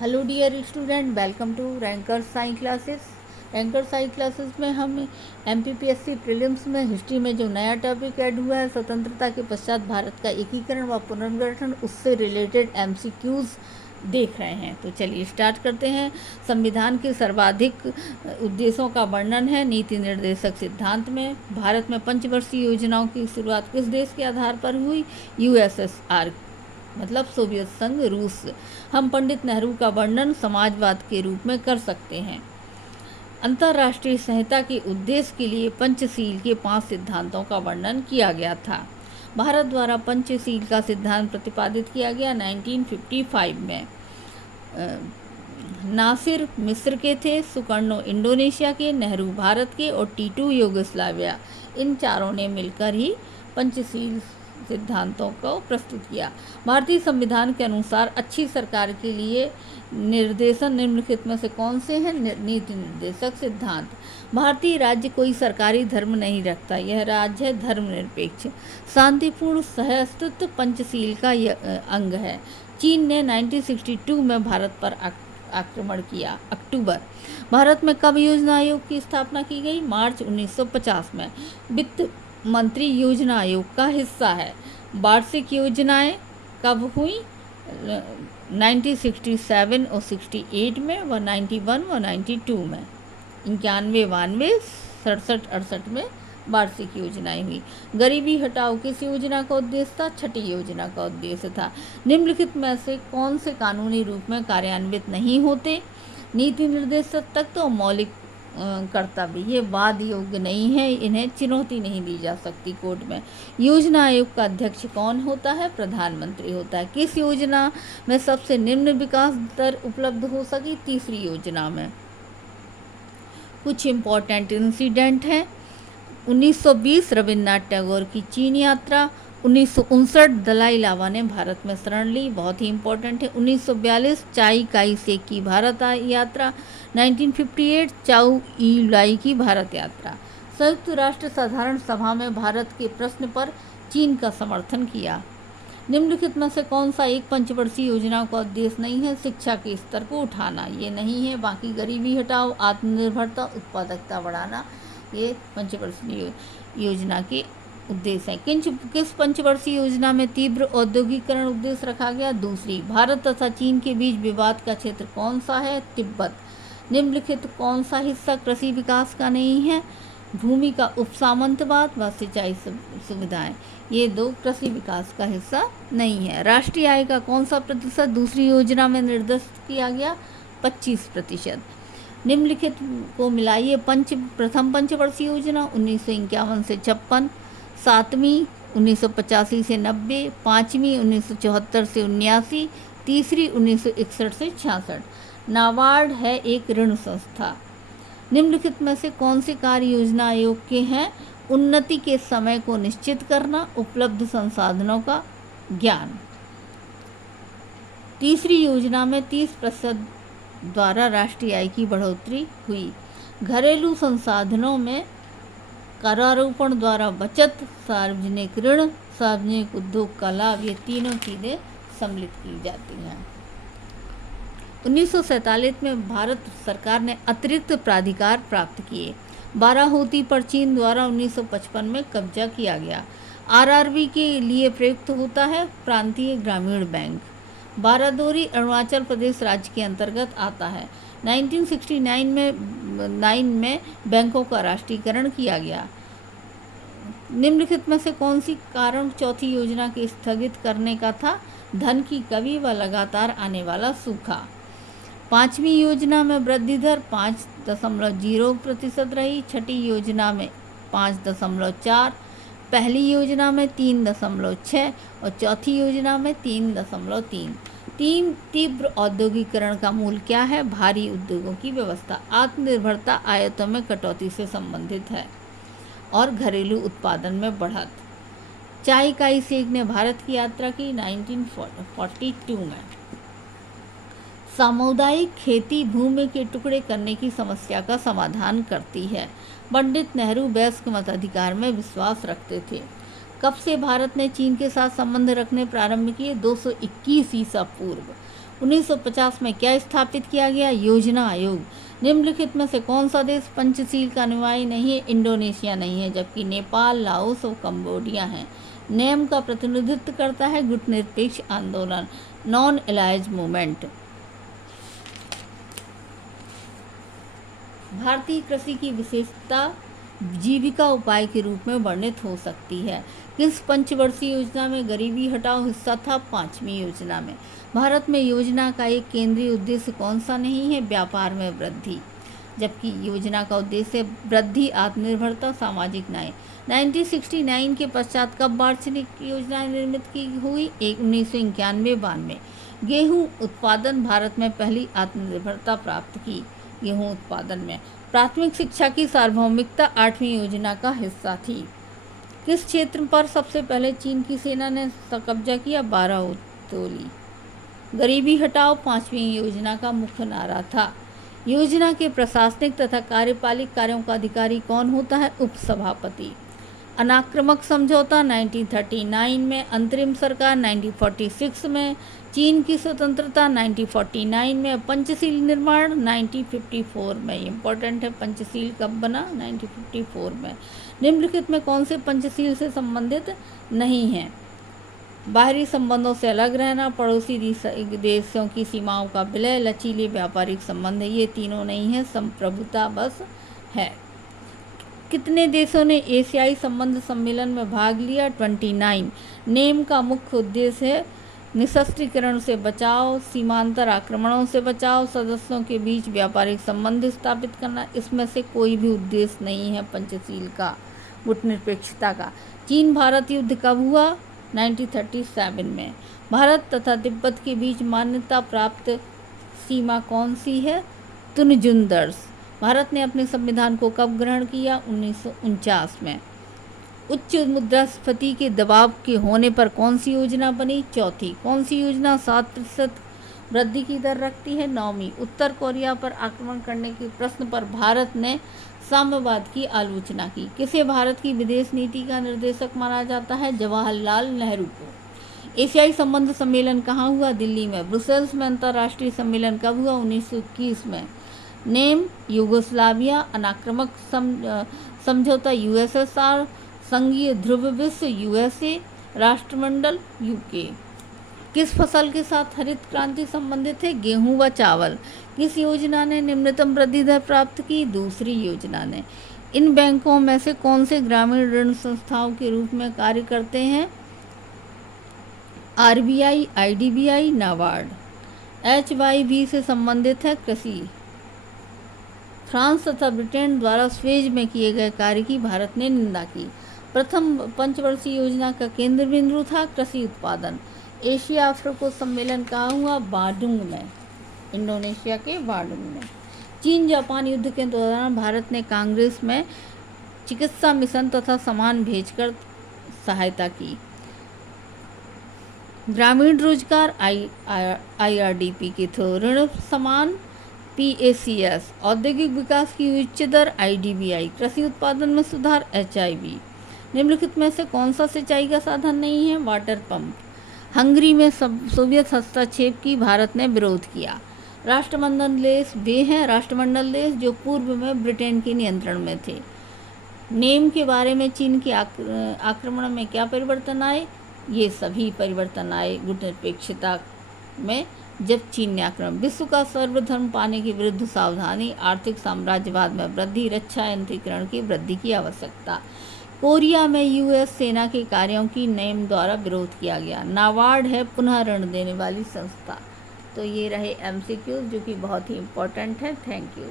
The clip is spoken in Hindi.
Hello dear student, welcome to Ranker Science Classes. Ranker Science Classes में हम एमपीपीएससी प्रीलिम्स में हिस्ट्री में जो नया टॉपिक ऐड हुआ है, स्वतंत्रता के पश्चात भारत का एकीकरण व पुनर्गठन, उससे रिलेटेड एमसीक्यूज देख रहे हैं। तो चलिए स्टार्ट करते हैं। संविधान के सर्वाधिक उद्देश्यों का वर्णन है नीति निर्देशक सिद्धांत में। भारत में पंचवर्षीय योजनाओं की शुरुआत किस देश के आधार पर हुई? यूएसएसआर, मतलब सोवियत संघ, रूस। हम पंडित नेहरू का वर्णन समाजवाद के रूप में कर सकते हैं। अंतर्राष्ट्रीय संहिता के उद्देश्य के लिए पंचशील के 5 सिद्धांतों का वर्णन किया गया था। भारत द्वारा पंचशील का सिद्धांत प्रतिपादित किया गया 1955 में। नासिर मिस्र के थे, सुकर्णो इंडोनेशिया के, नेहरू भारत के और टीटू यूगोस्लाविया, इन चारों ने मिलकर ही पंचशील सिद्धांतों को प्रस्तुत किया। भारतीय संविधान के अनुसार अच्छी सरकार के लिए निर्देशन निम्नलिखित में से कौन से हैं? नीति निर्देशक सिद्धांत। भारतीय राज्य कोई सरकारी धर्म नहीं रखता, यह राज्य है धर्मनिरपेक्ष। शांतिपूर्ण सहअस्तित्व पंचशील का अंग है। चीन ने 1962 में भारत पर आक्रमण किया। अक्टूबर। भारत में कब योजना आयोग की स्थापना की गई? मार्च 1950 में। वित्त मंत्री योजना आयोग का हिस्सा है। वार्षिक योजनाएं कब हुई? 1967 और 68 में, व 91 व 92 में। 91, 92, 67, 68 में वार्षिक योजनाएं हुई। गरीबी हटाओ किस योजना का उद्देश्य था? छठी योजना का उद्देश्य था। निम्नलिखित में से कौन से कानूनी रूप में कार्यान्वित नहीं होते? नीति निर्देशक तत्व और मौलिक कर्तव्य, ये वाद योग्य नहीं है, इन्हें चुनौती नहीं दी जा सकती कोर्ट में। योजना आयोग का अध्यक्ष कौन होता है? प्रधानमंत्री होता है। किस योजना में सबसे निम्न विकास दर उपलब्ध हो सकी? तीसरी योजना में। कुछ इम्पोर्टेंट इंसिडेंट हैं। 1920 रविन्द्रनाथ टैगोर की चीन यात्रा। 1959 दलाई लामा ने भारत में शरण ली, बहुत ही इम्पोर्टेंट है। 1942 चाई काई शेक की भारत यात्रा। 1958 चाउ ई लाई की भारत यात्रा। संयुक्त राष्ट्र साधारण सभा में भारत के प्रश्न पर चीन का समर्थन किया। निम्नलिखित में से कौन सा एक पंचवर्षीय योजना का उद्देश्य नहीं है? शिक्षा के स्तर को उठाना, ये नहीं है। बाकी गरीबी हटाओ, आत्मनिर्भरता, उत्पादकता बढ़ाना, ये पंचवर्षीय योजना के उद्देश्य हैं। किस पंचवर्षीय योजना में तीव्र औद्योगिकरण उद्देश्य रखा गया? दूसरी। भारत तथा चीन के बीच विवाद का क्षेत्र कौन सा है? तिब्बत। निम्नलिखित कौन सा हिस्सा कृषि विकास का नहीं है? भूमि का उपसामंतवाद व सिंचाई सुविधाएं, ये 2 कृषि विकास का हिस्सा नहीं है। राष्ट्रीय आय का कौन सा प्रतिशत दूसरी योजना में निर्दिष्ट किया गया? 25%। निम्नलिखित को मिलाइए। प्रथम पंचवर्षीय योजना 1951 से 56, 7वीं 1985 से 90, 5वीं 1974 से 79, तीसरी 1961 से 66। नाबार्ड है एक ऋण संस्था। निम्नलिखित में से कौन सी कार्य योजना आयोग के हैं? उन्नति के समय को निश्चित करना, उपलब्ध संसाधनों का ज्ञान। तीसरी योजना में 30% द्वारा राष्ट्रीय आय की बढ़ोतरी हुई। घरेलू संसाधनों में करारोपण द्वारा बचत, सार्वजनिक ऋण, सार्वजनिक उद्योग का लाभ, ये तीनों चीज़ें सम्मिलित की जाती हैं। 1947 में भारत सरकार ने अतिरिक्त प्राधिकार प्राप्त किए। बाराहोती पर चीन द्वारा 1955 में कब्जा किया गया। आरआरबी के लिए प्रयुक्त होता है प्रांतीय ग्रामीण बैंक। बारादोरी अरुणाचल प्रदेश राज्य के अंतर्गत आता है। 1969 में बैंकों का राष्ट्रीयकरण किया गया। निम्नलिखित में से कौन सी कारण चौथी योजना के स्थगित करने का था? धन की कमी व लगातार आने वाला सूखा। 5वीं योजना में वृद्धि दर 5.0% रही। छठी योजना में 5.4, पहली योजना में 3.6 और चौथी योजना में 3.3। तीव्र औद्योगिकरण का मूल क्या है? भारी उद्योगों की व्यवस्था। आत्मनिर्भरता आयातों में कटौती से संबंधित है और घरेलू उत्पादन में बढ़त। चाई काई शेक ने भारत की यात्रा की 1942 में। सामुदायिक खेती भूमि के टुकड़े करने की समस्या का समाधान करती है। पंडित नेहरू वयस्क मताधिकार में विश्वास रखते थे। कब से भारत ने चीन के साथ संबंध रखने प्रारंभ किए? 221 ईसा पूर्व। 1950 में क्या स्थापित किया गया? योजना आयोग। निम्नलिखित में से कौन सा देश पंचशील का अनुयायी नहीं है? इंडोनेशिया नहीं है, जबकि नेपाल, लाओस और कंबोडिया है। नेम का प्रतिनिधित्व करता है गुटनिरपेक्ष आंदोलन, नॉन अलाइज मूवमेंट। भारतीय कृषि की विशेषता जीविका उपाय के रूप में वर्णित हो सकती है। किस पंचवर्षीय योजना में गरीबी हटाओ हिस्सा था? 5वीं योजना में। भारत में योजना का एक केंद्रीय उद्देश्य कौन सा नहीं है? व्यापार में वृद्धि, जबकि योजना का उद्देश्य वृद्धि, आत्मनिर्भरता, सामाजिक न्याय। 1969 के पश्चात कब वार्षिक योजना निर्मित की हुई? 1991-92। गेहूं उत्पादन, भारत में पहली आत्मनिर्भरता प्राप्त की गेहूं उत्पादन में। प्राथमिक शिक्षा की सार्वभौमिकता 8वीं योजना का हिस्सा थी। किस क्षेत्र पर सबसे पहले चीन की सेना ने कब्जा किया? बारातोली। गरीबी हटाओ 5वीं योजना का मुख्य नारा था। योजना के प्रशासनिक तथा कार्यपालिक कार्यों का अधिकारी कौन होता है? उपसभापति। अनाक्रमक समझौता 1939 में, अंतरिम सरकार 1946 में, चीन की स्वतंत्रता 1949 में, पंचशील निर्माण 1954 में। इम्पोर्टेंट है, पंचशील कब बना? 1954 में। निम्नलिखित में कौन से पंचशील से संबंधित नहीं है? बाहरी संबंधों से अलग रहना, पड़ोसी देशों की सीमाओं का विलय, लचीले व्यापारिक संबंध। ये तीनों नहीं है, संप्रभुता बस है। कितने देशों ने एशियाई संबंध सम्मेलन में भाग लिया? 29। नेम का मुख्य उद्देश्य है निशस्त्रीकरण से बचाव, सीमांतर आक्रमणों से बचाव, सदस्यों के बीच व्यापारिक संबंध स्थापित करना। इसमें से कोई भी उद्देश्य नहीं है पंचशील का, गुटनिरपेक्षता का। चीन भारत युद्ध कब हुआ? 1937 में। भारत तथा तिब्बत के बीच मान्यता प्राप्त सीमा कौन सी है? तुनजुनदर्स। भारत ने अपने संविधान को कब ग्रहण किया? 1949 में। उच्च मुद्रास्फीति के दबाव के होने पर कौन सी योजना बनी? चौथी। कौन सी योजना 7% वृद्धि की दर रखती है? 9वीं। उत्तर कोरिया पर आक्रमण करने के प्रश्न पर भारत ने साम्यवाद की आलोचना की। किसे भारत की विदेश नीति का निर्देशक माना जाता है? जवाहरलाल नेहरू को। एशियाई संबंध सम्मेलन कहाँ हुआ? दिल्ली में। ब्रुसेल्स में अंतर्राष्ट्रीय सम्मेलन कब हुआ? 1921 में। Name Yugoslavia. अनाक्रमक समझौता यूएसएसआर। संघीय ध्रुव विश्व यूएसए। राष्ट्रमंडल यूके। किस फसल के साथ हरित क्रांति संबंधित है? गेहूं व चावल। किस योजना ने निम्नतम वृद्धि दर प्राप्त की? दूसरी योजना ने। इन बैंकों में से कौन से ग्रामीण ऋण संस्थाओं के रूप में कार्य करते हैं? RBI, IDBI, NABARD. HYV से संबंधित है कृषि। फ्रांस तथा ब्रिटेन द्वारा स्वेज में किए गए कार्य की भारत ने निंदा की। प्रथम पंचवर्षीय योजना का केंद्र बिंदु था कृषि उत्पादन। एशिया अफ्रीका सम्मेलन कहाँ हुआ? बांडुंग में, इंडोनेशिया के बांडुंग में। चीन जापान युद्ध के दौरान भारत ने कांग्रेस में चिकित्सा मिशन तथा सामान भेजकर सहायता की। ग्रामीण रोजगार IRDP के थ्रू, ऋण समान PACS, औद्योगिक विकास की उच्च दर IDBI, कृषि उत्पादन में सुधार HIV। निम्नलिखित में से कौन सा सिंचाई का साधन नहीं है? Water pump. हंगरी में सोवियत हस्तक्षेप की भारत ने विरोध किया। राष्ट्रमंडल देश वे हैं राष्ट्रमंडल देश जो पूर्व में ब्रिटेन के नियंत्रण में थे। नेम के बारे में चीन के आक्रमण में क्या परिवर्तन आए? ये सभी परिवर्तन आए गुटनिरपेक्षता में, जब चीन ने आक्रमण। विश्व का सर्वधर्म पाने के विरुद्ध सावधानी, आर्थिक साम्राज्यवाद में वृद्धि, रक्षा यंत्रीकरण की वृद्धि की आवश्यकता। कोरिया में यूएस सेना के कार्यों की नेम द्वारा विरोध किया गया। नाबार्ड है पुनः ऋण देने वाली संस्था। तो ये रहे MCQ जो कि बहुत ही इम्पोर्टेंट है। Thank you.